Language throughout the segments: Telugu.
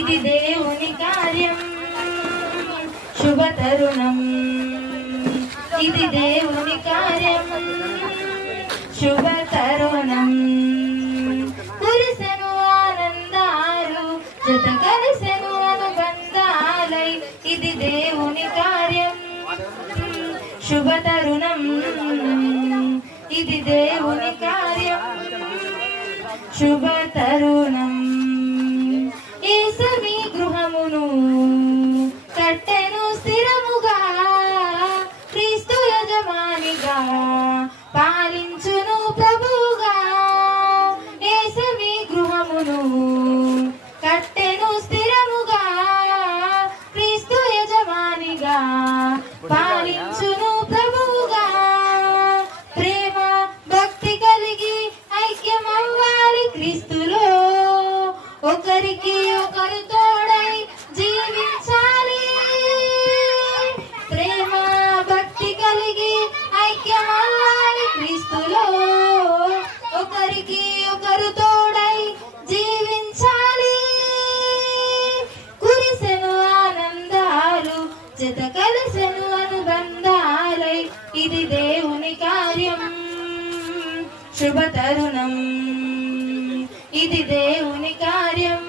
ఇది దేవుని కార్యం శుభ తరుణం ఇది దేవుని కార్యం శుభ తరుణం కురిసెను ఆనందాలు జత కలిసెను అనుబంధాలై ఇది దేవుని కార్యం శుభ తరుణం ఇది దేవుని కార్యం శుభ తరుణం యేసవి గృహమును కట్టెను స్థిరముగా క్రీస్తు యజమానిగా పాలించును ప్రభువుగా యేసవి గృహమును కట్టెను స్థిరముగా క్రీస్తు యజమానిగా పాలించును ప్రభువుగా ప్రేమ భక్తి కలిగి ఐక్యమవ్వాలి క్రీస్తులో ఒకరికి ఒకరు తోడై జీవించాలి ప్రేమ భక్తి కలిగి ఐక్యమవ్వాలి క్రీస్తులో ఒకరికి ఒకరు తోడై జీవించాలి కురిసెను ఆనందాలు జత కలిసెను అనుబంధాలై ఇది దేవుని కార్యం శుభ తరుణం ఇది దేవుని కార్యం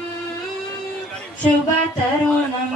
శుభ తరుణం